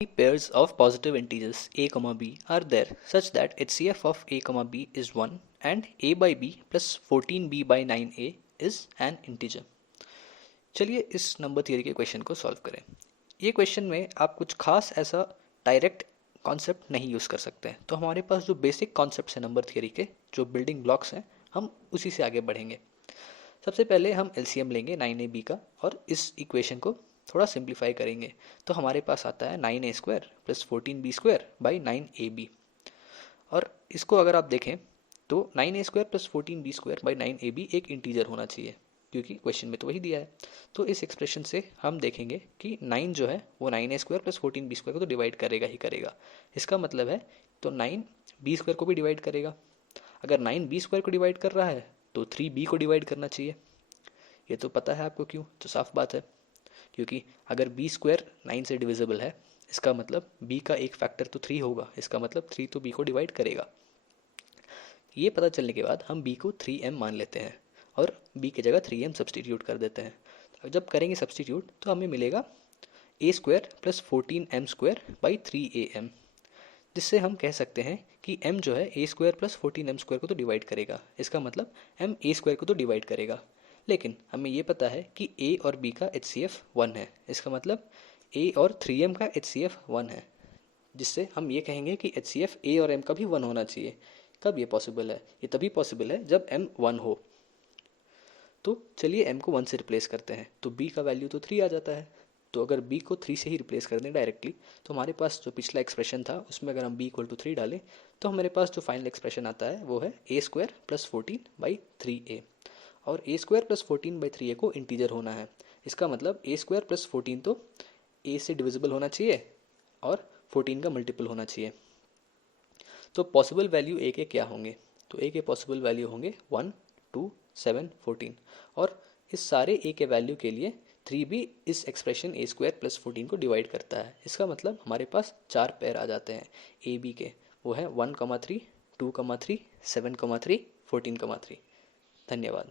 Pairs of positive integers a comma b are there such that HCF of a comma b is 1 and a by b plus 14b by 9a is an integer। चलिए इस number theory के question को solve करें। ये question में आप कुछ खास ऐसा डायरेक्ट कॉन्सेप्ट नहीं यूज़ कर सकते हैं, तो हमारे पास जो बेसिक कॉन्सेप्ट्स हैं नंबर थियरी के, जो बिल्डिंग ब्लॉक्स हैं, हम उसी से आगे बढ़ेंगे। सबसे पहले हम एलसीएम लेंगे 9ab का और इस इक्वेशन को थोड़ा सिंप्लीफाई करेंगे। तो हमारे पास आता है 9a² plus 14b² by 9ab। और इसको अगर आप देखें तो 9a² plus 14b² by 9ab एक इंटीजर होना चाहिए, क्योंकि क्वेश्चन में तो वही दिया है। तो इस एक्सप्रेशन से हम देखेंगे कि 9 जो है वो 9a² प्लस 14b² को तो डिवाइड करेगा ही करेगा। इसका मतलब है तो 9b² को भी डिवाइड करेगा। अगर 9b² को डिवाइड कर रहा है तो 3b को डिवाइड करना चाहिए। ये तो पता है आपको क्यों, तो साफ बात है, क्योंकि अगर b² 9 से डिविजिबल है, इसका मतलब b का एक फैक्टर तो 3 होगा, इसका मतलब 3 तो b को डिवाइड करेगा। ये पता चलने के बाद हम b को 3m मान लेते हैं और b की जगह 3m सब्सटीट्यूट कर देते हैं। अब जब करेंगे सब्सटीट्यूट तो हमें मिलेगा a² plus 14m² by 3am, जिससे हम कह सकते हैं कि m जो है a² प्लस 14m² को तो डिवाइड करेगा। इसका मतलब m a² को तो डिवाइड करेगा। लेकिन हमें ये पता है कि a और b का HCF 1 है, इसका मतलब a और 3m का HCF 1 है, जिससे हम ये कहेंगे कि HCF a और m का भी 1 होना चाहिए। कब ये पॉसिबल है? ये तभी पॉसिबल है जब m 1 हो। तो चलिए m को 1 से रिप्लेस करते हैं, तो b का वैल्यू तो 3 आ जाता है। तो अगर b को 3 से ही रिप्लेस कर दें डायरेक्टली, तो हमारे पास जो पिछला एक्सप्रेशन था उसमें अगर हम b इक्वल टू 3 डालें तो हमारे पास जो फाइनल एक्सप्रेशन आता है वो है a² प्लस 14/3a। और a² प्लस 14/3a को इंटीजर होना है। इसका मतलब a² प्लस 14 तो a से डिविजिबल होना चाहिए और 14 का मल्टीपल होना चाहिए। तो पॉसिबल वैल्यू a के क्या होंगे? तो a के पॉसिबल वैल्यू होंगे 1, 2, 7, 14। और इस सारे a के वैल्यू के लिए 3 भी इस एक्सप्रेशन a² प्लस 14 को डिवाइड करता है। इसका मतलब हमारे पास 4 पेयर आ जाते हैं ए बी के, वो है 1,3, 2,3, 7,3, 14,3। धन्यवाद।